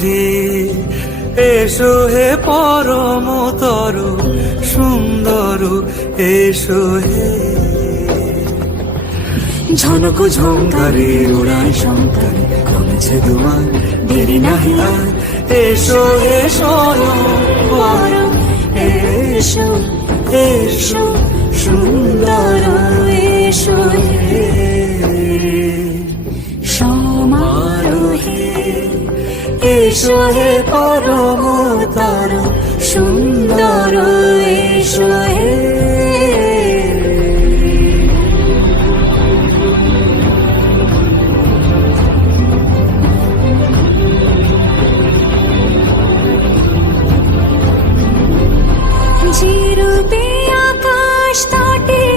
হে, এসো হে পরমতর সুন্দর, এসো হে। ঝনক ঝঙ্কারে ওড়ায় শঙ্কার, কমেছে দুয়ার, দেরি নাহি আর। এসো হে স্বয়ংবর, এসো এসো সুন্দর, এসো হে সমারোহে। এসো হে পরম